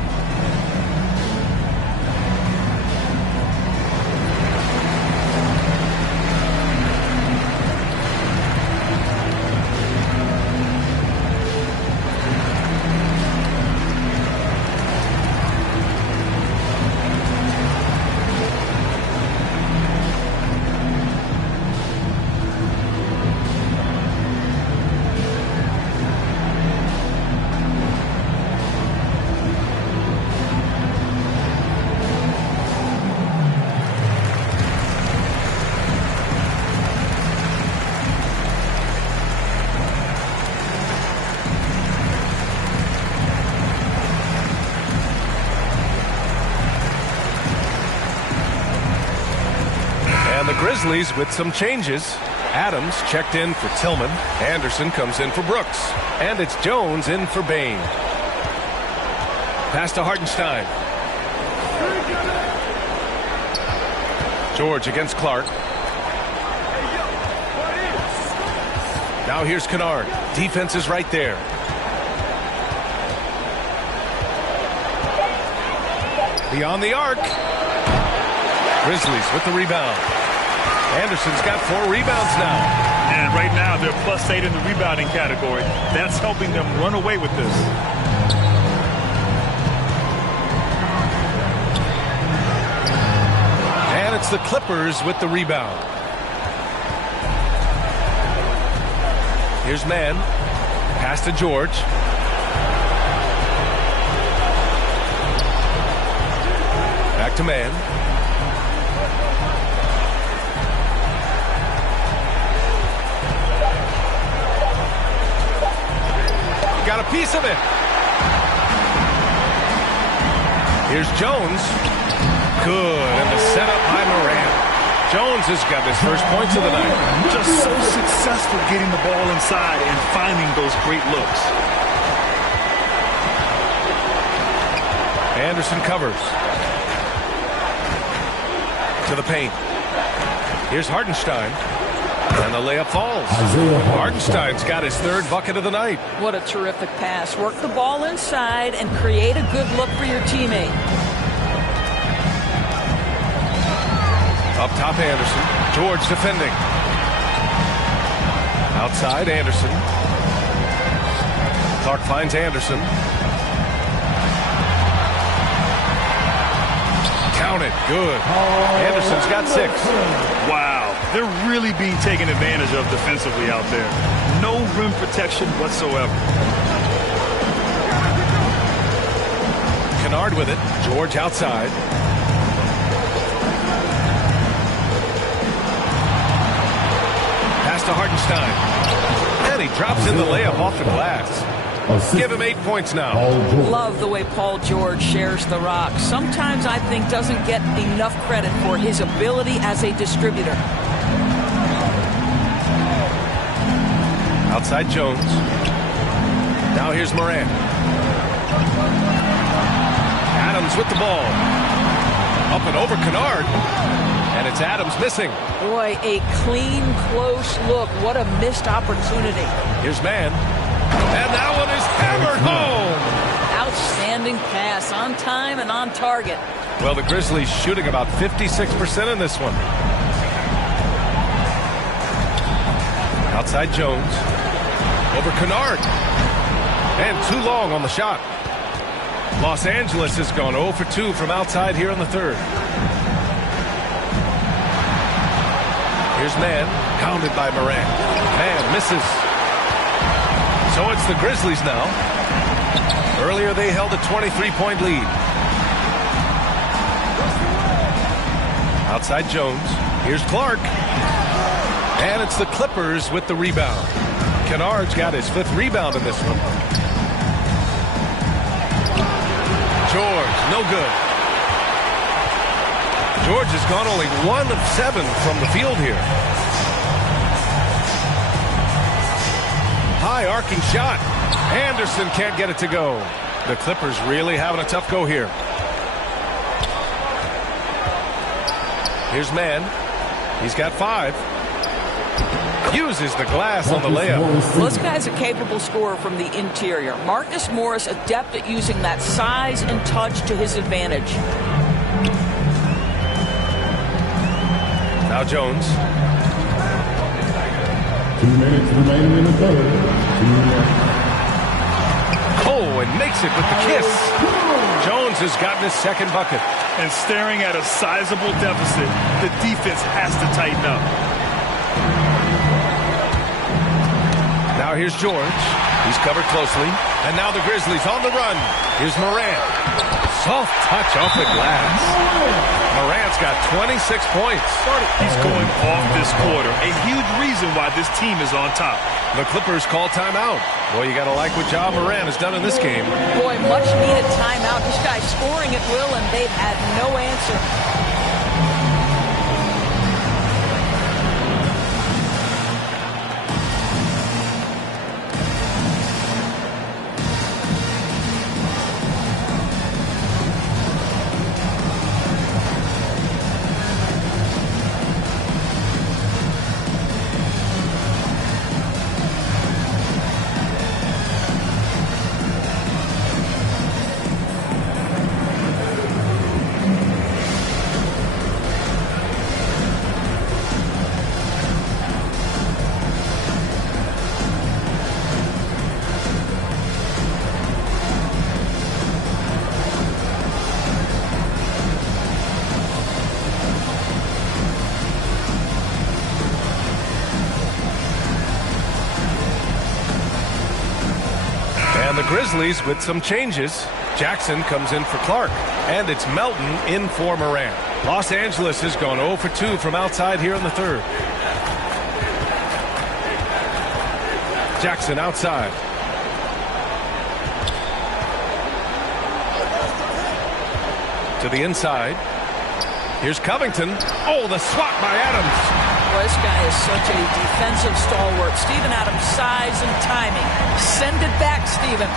And the Grizzlies with some changes. Adams checked in for Tillman. Anderson comes in for Brooks. And it's Jones in for Bain. Pass to Hartenstein. George against Clark. Now here's Kennard. Defense is right there. Beyond the arc. Grizzlies with the rebound. Anderson's got 4 rebounds now. And right now they're +8 in the rebounding category. That's helping them run away with this. And it's the Clippers with the rebound. Here's Mann. Pass to George. Back to Mann. Got a piece of it. Here's Jones. Good. And the setup by Morant. Jones has got his first points of the night. Just so successful getting the ball inside and finding those great looks. Anderson covers. To the paint. Here's Hartenstein. And the layup falls. Hartenstein's got his 3rd bucket of the night. What a terrific pass. Work the ball inside and create a good look for your teammate. Up top, Anderson. George defending. Outside, Anderson. Clark finds Anderson. Count it. Good. Anderson's got 6. Wow. They're really being taken advantage of defensively out there. No rim protection whatsoever. Kennard with it. George outside. Pass to Hartenstein. And he drops in the layup off the glass. Give him 8 points now. Love the way Paul George shares the rock. Sometimes I think doesn't get enough credit for his ability as a distributor. Outside Jones. Now here's Morant. Adams with the ball. Up and over Kennard. And it's Adams missing. Boy, a clean, close look. What a missed opportunity. Here's Mann. And that one is hammered home. Outstanding pass, on time and on target. Well, the Grizzlies shooting about 56% in this one. Outside Jones. Over Kennard. And too long on the shot. Los Angeles has gone 0 for 2 from outside here in the 3rd. Here's Mann. Pounded by Morant. Mann misses. So it's the Grizzlies now. Earlier they held a 23-point lead. Outside Jones. Here's Clark. And it's the Clippers with the rebound. Kennard's got his 5th rebound in this one. George, no good. George has gone only 1 of 7 from the field here. High arcing shot. Anderson can't get it to go. The Clippers really having a tough go here. Here's Mann. He's got 5. Uses the glass on the layup. Well, this guy's a capable scorer from the interior. Marcus Morris adept at using that size and touch to his advantage. Now Jones. 2 minutes remaining in the 3rd. Oh, and makes it with the kiss. Jones has gotten his 2nd bucket. And staring at a sizable deficit, the defense has to tighten up. Now here's George. He's covered closely. And now the Grizzlies on the run. Here's Morant. Soft touch off the glass. Morant's got 26 points. He's going off this quarter. A huge reason why this team is on top. The Clippers call timeout. Boy, you got to like what Ja Morant has done in this game. Boy, much needed timeout. This guy's scoring at will, and they've had no answer. Grizzlies with some changes. Jackson comes in for Clark, and it's Melton in for Morant. Los Angeles has gone 0 for 2 from outside here in the third. Jackson outside. To the inside. Here's Covington. Oh, the swat by Adams. Well, this guy is such a defensive stalwart. Steven Adams' size and timing. Send it back, Steven.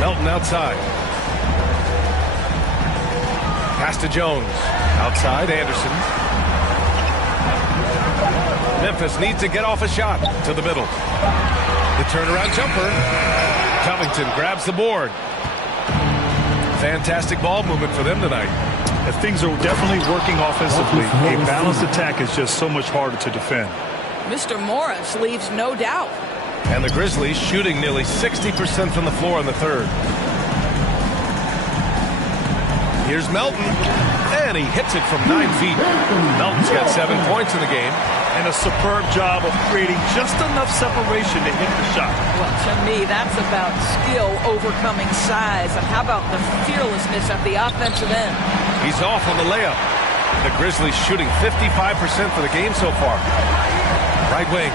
Melton outside. Pass to Jones. Outside, Anderson. Memphis needs to get off a shot to the middle. The turnaround jumper. Covington grabs the board. Fantastic ball movement for them tonight. And things are definitely working offensively. A balanced attack is just so much harder to defend. Mr. Morris leaves no doubt. And the Grizzlies shooting nearly 60% from the floor in the third. Here's Melton, and he hits it from 9 feet. Melton's got 7 points in the game. And a superb job of creating just enough separation to hit the shot. Well, to me, that's about skill overcoming size. And how about the fearlessness at the offensive end? He's off on the layup. The Grizzlies shooting 55% for the game so far. Right wing.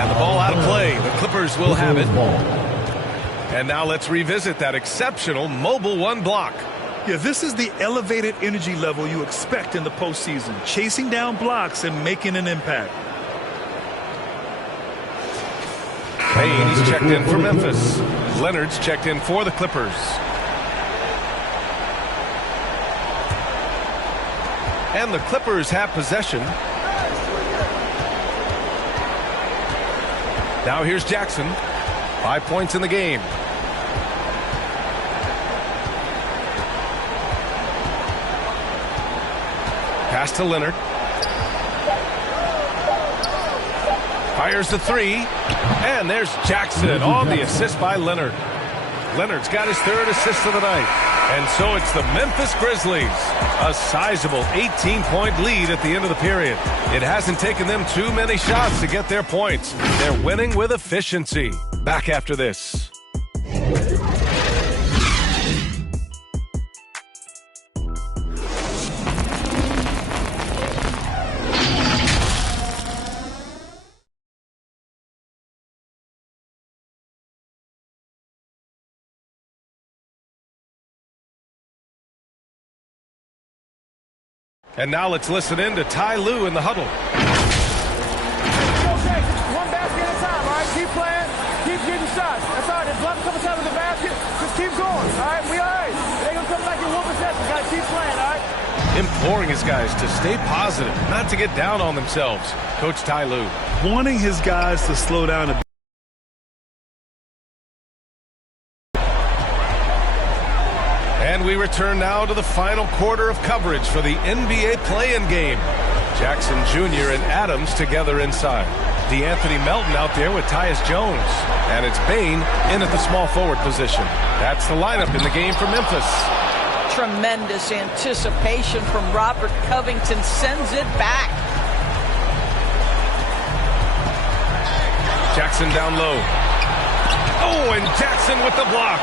And the ball out of play. The Clippers will have it. And now let's revisit that exceptional mobile one block. Yeah, this is the elevated energy level you expect in the postseason. Chasing down blocks and making an impact. Payne, he's checked in for Memphis. Leonard's checked in for the Clippers. And the Clippers have possession. Now here's Jackson. 5 points in the game. Pass to Leonard. Fires the three. And there's Jackson on the assist by Leonard. Leonard's got his third assist of the night. And so it's the Memphis Grizzlies. A sizable 18-point lead at the end of the period. It hasn't taken them too many shots to get their points. They're winning with efficiency. Back after this. And now let's listen in to Ty Lue in the huddle. Okay, one basket at a time, all right? Keep playing, keep getting shots. That's all right. Just block a couple times with the basket. Just keep going, all right? We all right. They gonna come back in one possession. Gotta keep playing, all right? Imploring his guys to stay positive, not to get down on themselves. Coach Ty Lue. Wanting his guys to slow down a bit. And we return now to the final quarter of coverage for the NBA play-in game. Jackson Jr. and Adams together inside. DeAnthony Melton out there with Tyus Jones. And it's Payne in at the small forward position. That's the lineup in the game for Memphis. Tremendous anticipation from Robert Covington. Sends it back. Jackson down low. Oh, and Jackson with the block.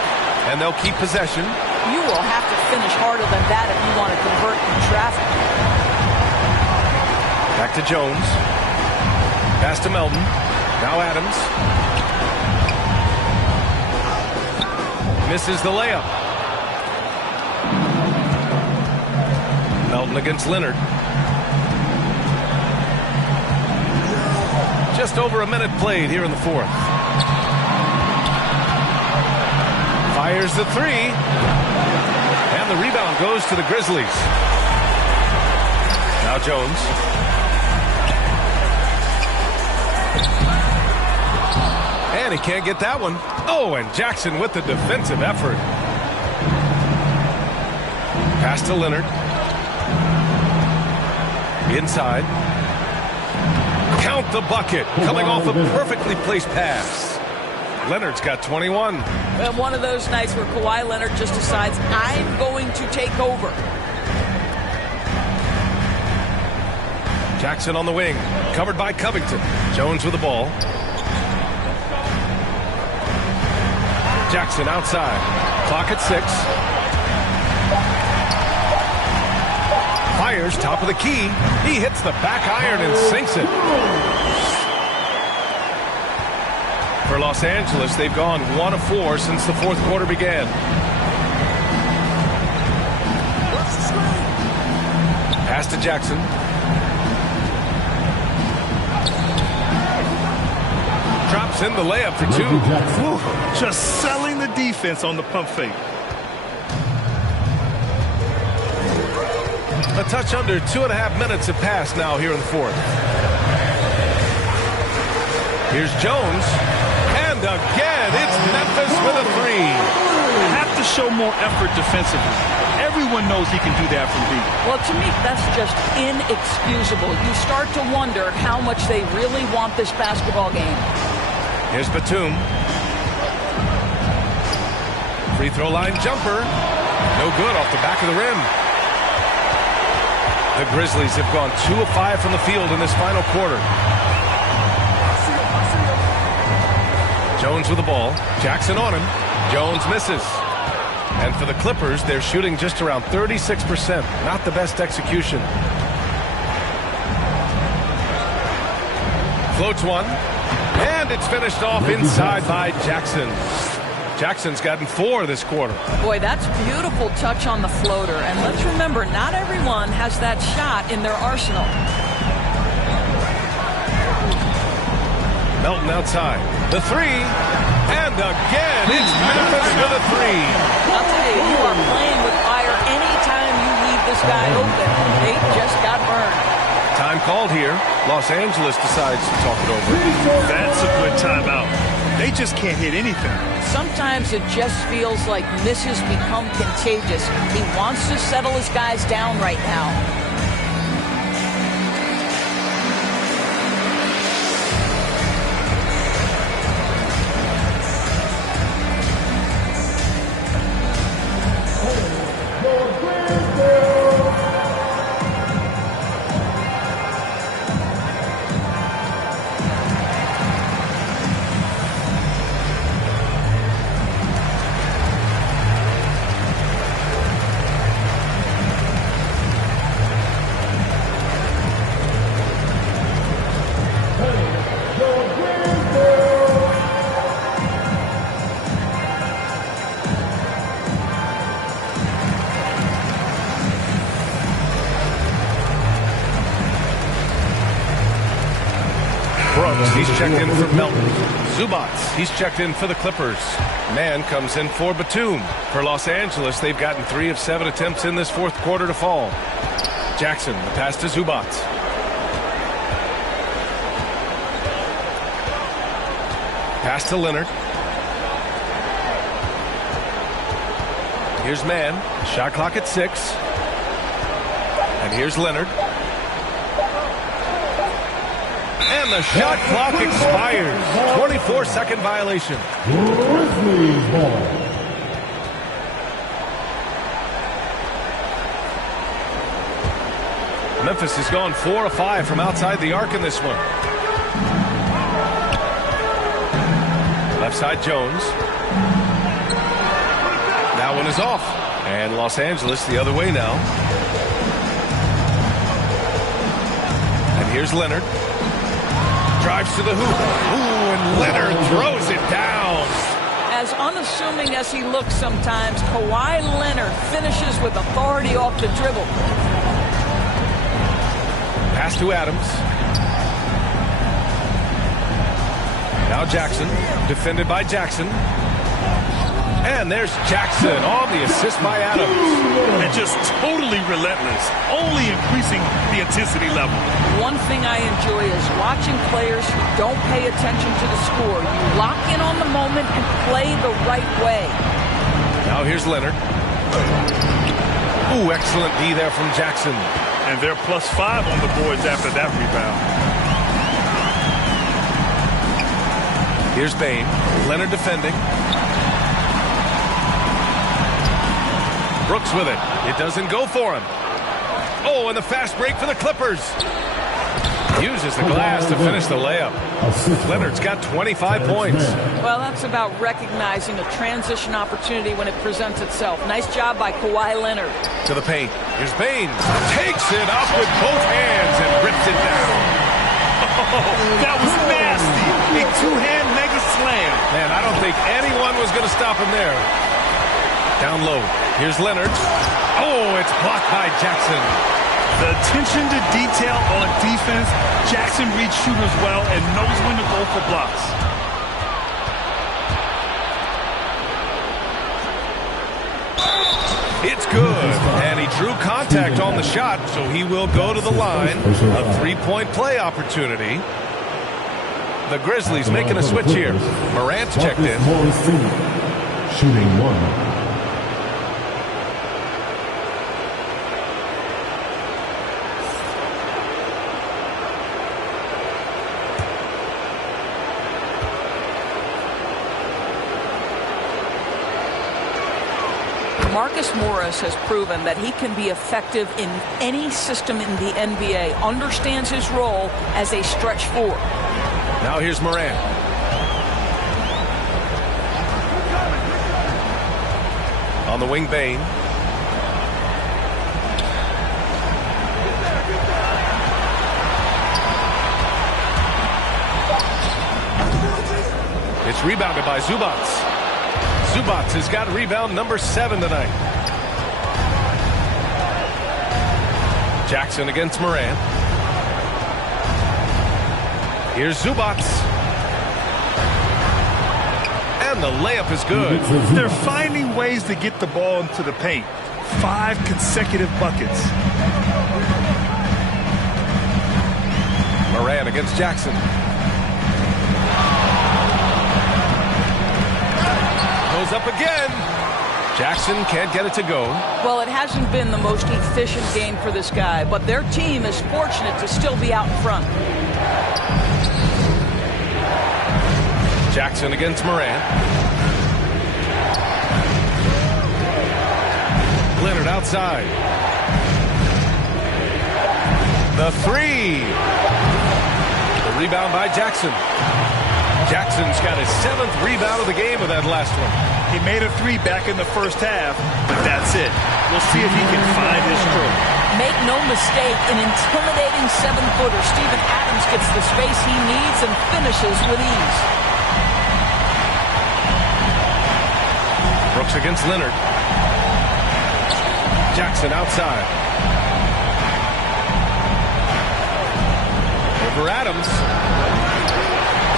And they'll keep possession. You will have to finish harder than that if you want to convert in traffic. Back to Jones. Pass to Melton. Now Adams. Misses the layup. Melton against Leonard. Just over a minute played here in the fourth. Fires the three. And the rebound goes to the Grizzlies. Now Jones. And he can't get that one. Oh, and Jackson with the defensive effort. Pass to Leonard. Inside. Count the bucket. Coming off a perfectly placed pass. Leonard's got 21. And one of those nights where Kawhi Leonard just decides, I'm going to take over. Jackson on the wing, covered by Covington. Jones with the ball. Jackson outside. Clock at 6. Fires top of the key. He hits the back iron and sinks it. For Los Angeles, they've gone 1 of 4 since the fourth quarter began. Pass to Jackson. Drops in the layup for 2. Whew, just selling the defense on the pump fake. A touch under 2.5 minutes have passed now here in the fourth. Here's Jones. And again, it's Memphis with a 3. Have to show more effort defensively. Everyone knows he can do that from deep. Well, to me, that's just inexcusable. You start to wonder how much they really want this basketball game. Here's Batum. Free throw line jumper. No good off the back of the rim. The Grizzlies have gone 2 of 5 from the field in this final quarter. Jones with the ball. Jackson on him. Jones misses. And for the Clippers, they're shooting just around 36%. Not the best execution. Floats one. And it's finished off inside by Jackson. Jackson's gotten 4 this quarter. Boy, that's beautiful touch on the floater. And let's remember, not everyone has that shot in their arsenal. Melton outside. The 3. And again, it's Memphis with a 3. I'll tell you, you are playing with fire anytime you leave this guy open. They just got burned. Time called here. Los Angeles decides to talk it over. That's a good timeout. They just can't hit anything. Sometimes it just feels like misses become contagious. He wants to settle his guys down right now. He's checked in for Melton. Zubats, he's checked in for the Clippers. Mann comes in for Batum. For Los Angeles, they've gotten 3 of 7 attempts in this fourth quarter to fall. Jackson, the pass to Zubats. Pass to Leonard. Here's Mann. Shot clock at 6. And here's Leonard. And the shot clock expires. 24-second violation. Grizzlies ball. Memphis has gone 4 of 5 from outside the arc in this one. Left side Jones. That one is off. And Los Angeles the other way now. And here's Leonard. Drives to the hoop. Ooh, and Leonard throws it down. As unassuming as he looks sometimes, Kawhi Leonard finishes with authority off the dribble. Pass to Adams. Now Jackson, defended by Jackson. And there's Jackson on the assist by Adams. And just totally relentless, only increasing the intensity level. One thing I enjoy is watching players who don't pay attention to the score. You lock in on the moment and play the right way. Now here's Leonard. Ooh, excellent D there from Jackson. And they're +5 on the boards after that rebound. Here's Bain. Leonard defending. Brooks with it. It doesn't go for him. Oh, and the fast break for the Clippers. Uses the glass to finish the layup. Leonard's got 25 points. Well, that's about recognizing a transition opportunity when it presents itself. Nice job by Kawhi Leonard. To the paint. Here's Bain. Takes it up with both hands and rips it down. Oh, that was nasty. A two-hand mega slam. Man, I don't think anyone was going to stop him there. Down low. Here's Leonard. Oh, it's blocked by Jackson. The attention to detail on defense. Jackson reads shooters well and knows when to go for blocks. It's good. And he drew contact on the shot, so he will go to the line. A three-point play opportunity. The Grizzlies making a switch here. Morant's checked in. Shooting one. Marcus Morris has proven that he can be effective in any system in the NBA, understands his role as a stretch four. Now here's Morant. On the wing, Bain. It's rebounded by Zubats. Zubats has got rebound number 7 tonight. Jackson against Morant. Here's Zubats. And the layup is good. They're finding ways to get the ball into the paint. 5 consecutive buckets. Morant against Jackson. Goes up again. Jackson can't get it to go. Well, it hasn't been the most efficient game for this guy, but their team is fortunate to still be out in front. Jackson against Morant. Leonard outside. The three. The rebound by Jackson. Jackson's got his 7th rebound of the game with that last one. He made a 3 back in the first half, but that's it. We'll see if he can find his stroke. Make no mistake, an intimidating 7-footer. Steven Adams gets the space he needs and finishes with ease. Brooks against Leonard. Jackson outside. Over Adams.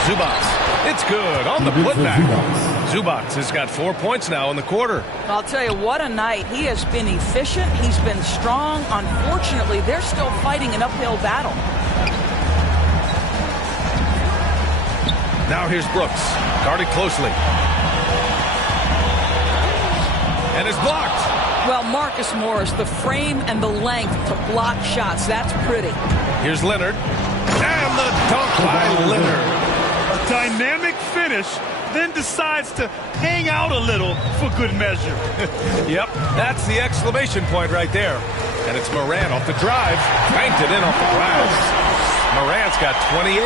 Zubats. It's good on the putback. Zubats has got 4 points now in the quarter. I'll tell you, what a night. He has been efficient. He's been strong. Unfortunately, they're still fighting an uphill battle. Now here's Brooks. Guarded closely. And is blocked. Well, Marcus Morris, the frame and the length to block shots. That's pretty. Here's Leonard. And the dunk by Leonard. A dynamic finish, then decides to hang out a little for good measure. Yep, that's the exclamation point right there. And it's Morant off the drive. Banked it in off the glass. Morant's got 28.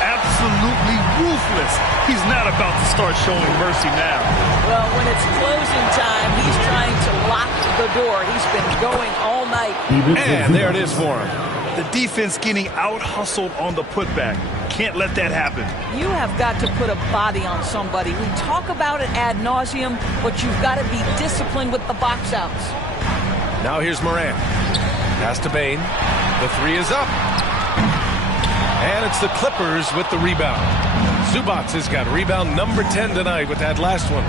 Absolutely ruthless. He's not about to start showing mercy now. Well, when it's closing time, he's trying to lock the door. He's been going all night. And there it is for him. The defense getting out-hustled on the putback. Can't let that happen. You have got to put a body on somebody. We talk about it ad nauseum, but you've got to be disciplined with the box outs. Now here's Morant. Pass to Bain. The 3 is up. And it's the Clippers with the rebound. Zubats has got rebound number 10 tonight with that last one.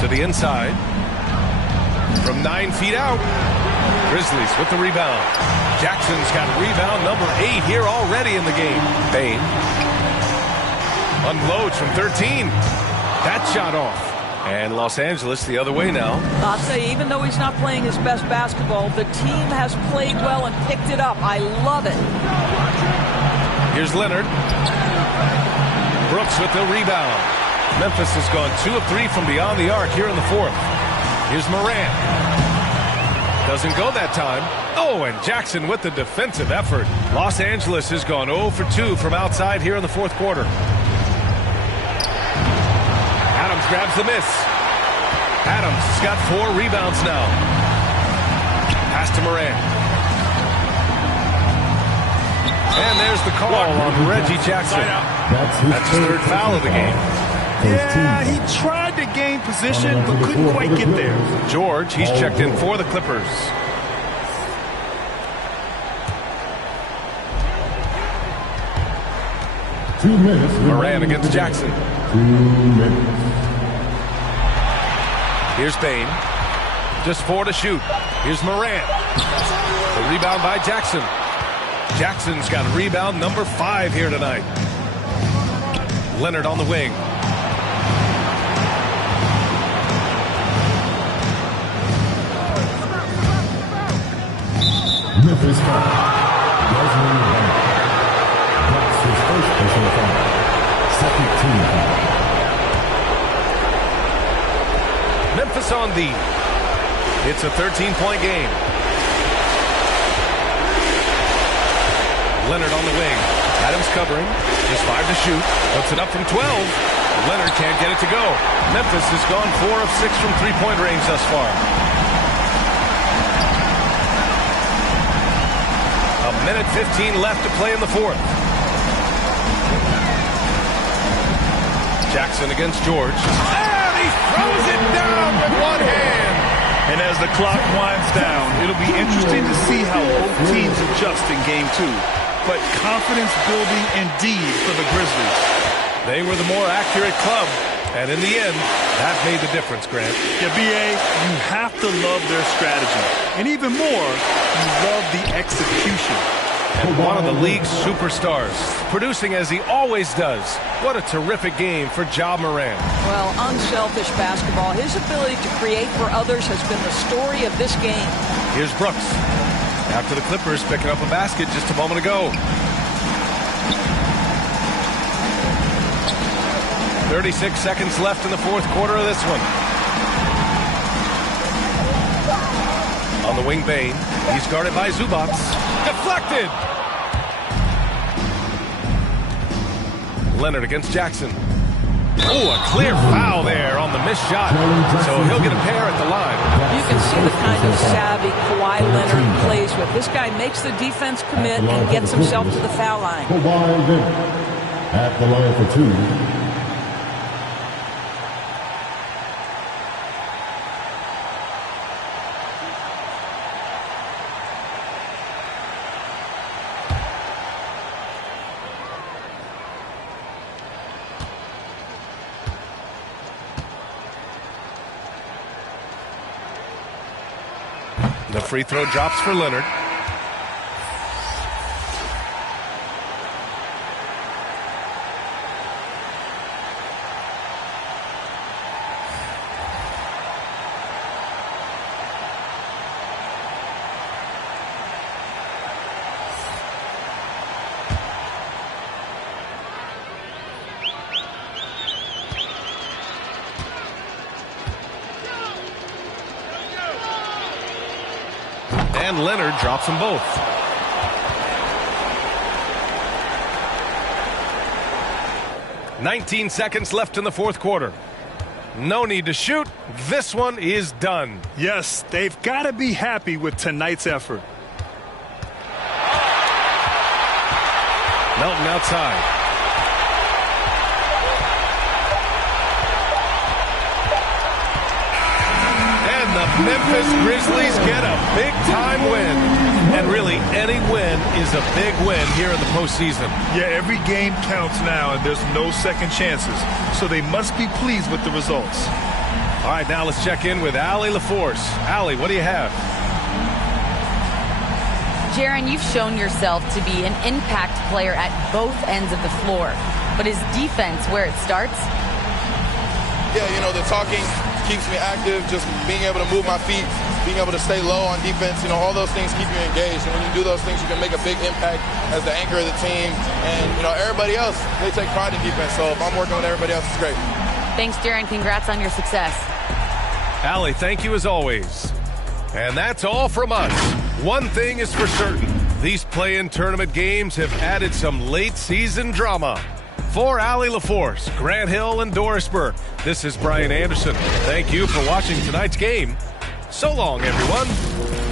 To the inside. From 9 feet out. Grizzlies with the rebound. Jackson's got rebound number 8 here already in the game. Bain unloads from 13. That shot off. And Los Angeles the other way now. I'll tell you, even though he's not playing his best basketball, the team has played well and picked it up. I love it. Here's Leonard. Brooks with the rebound. Memphis has gone 2 of 3 from beyond the arc here in the 4th. Here's Morant. Doesn't go that time. Oh, and Jackson with the defensive effort. Los Angeles has gone 0 for 2 from outside here in the fourth quarter. Adams grabs the miss. Adams has got 4 rebounds now. Pass to Moran. And there's the call on Reggie Jackson. That's his third foul of the game. Yeah, he tried to gain position, but couldn't quite get there. George, he's checked in for the Clippers. Moran against Jackson. 2 minutes. Here's Bain. Just 4 to shoot. Here's Moran. The rebound by Jackson. Jackson's got rebound number 5 here tonight. Leonard on the wing. Memphis foul. That's his first personal foul. Second team foul. Memphis on the. It's a 13-point game. Leonard on the wing. Adams covering. Just 5 to shoot. Puts it up from 12. Leonard can't get it to go. Memphis has gone 4 of 6 from three-point range thus far. A minute 15 left to play in the fourth. Jackson against George. And he throws it down with one hand. And as the clock winds down, it'll be interesting to see how both teams adjust in game 2. But confidence building indeed for the Grizzlies. They were the more accurate club. And in the end, that made the difference, Grant. Yeah, B.A., you have to love their strategy. And even more, you love the execution. And one of the league's superstars, producing as he always does. What a terrific game for Ja Morant. Well, unselfish basketball. His ability to create for others has been the story of this game. Here's Brooks. After the Clippers picking up a basket just a moment ago. 36 seconds left in the fourth quarter of this one. On the wing, Bain. He's guarded by Zubac. Deflected! Leonard against Jackson. Oh, a clear foul there on the missed shot. So he'll get a pair at the line. You can see the kind of savvy Kawhi Leonard plays with. This guy makes the defense commit and gets himself to the foul line. Kawhi Leonard at the line for 2. The free throw drops for Leonard. And Leonard drops them both. "19 seconds left in the fourth quarter. No need to shoot. This one is done." Yes, they've got to be happy with tonight's effort. Melton outside. The Memphis Grizzlies get a big-time win. And really, any win is a big win here in the postseason. Yeah, every game counts now, and there's no second chances. So they must be pleased with the results. All right, now let's check in with Allie LaForce. Allie, what do you have? Jaren, you've shown yourself to be an impact player at both ends of the floor. But is defense where it starts? Yeah, you know, the talking keeps me active, just being able to move my feet, being able to stay low on defense, you know, all those things keep you engaged. And when you do those things, you can make a big impact as the anchor of the team. And, you know, everybody else, they take pride in defense. So if I'm working with everybody else, it's great. Thanks, Jaren. Congrats on your success. Allie, thank you as always. And that's all from us. One thing is for certain. These play-in tournament games have added some late-season drama. For Allie LaForce, Grant Hill, and Doris Burke, this is Brian Anderson. Thank you for watching tonight's game. So long, everyone.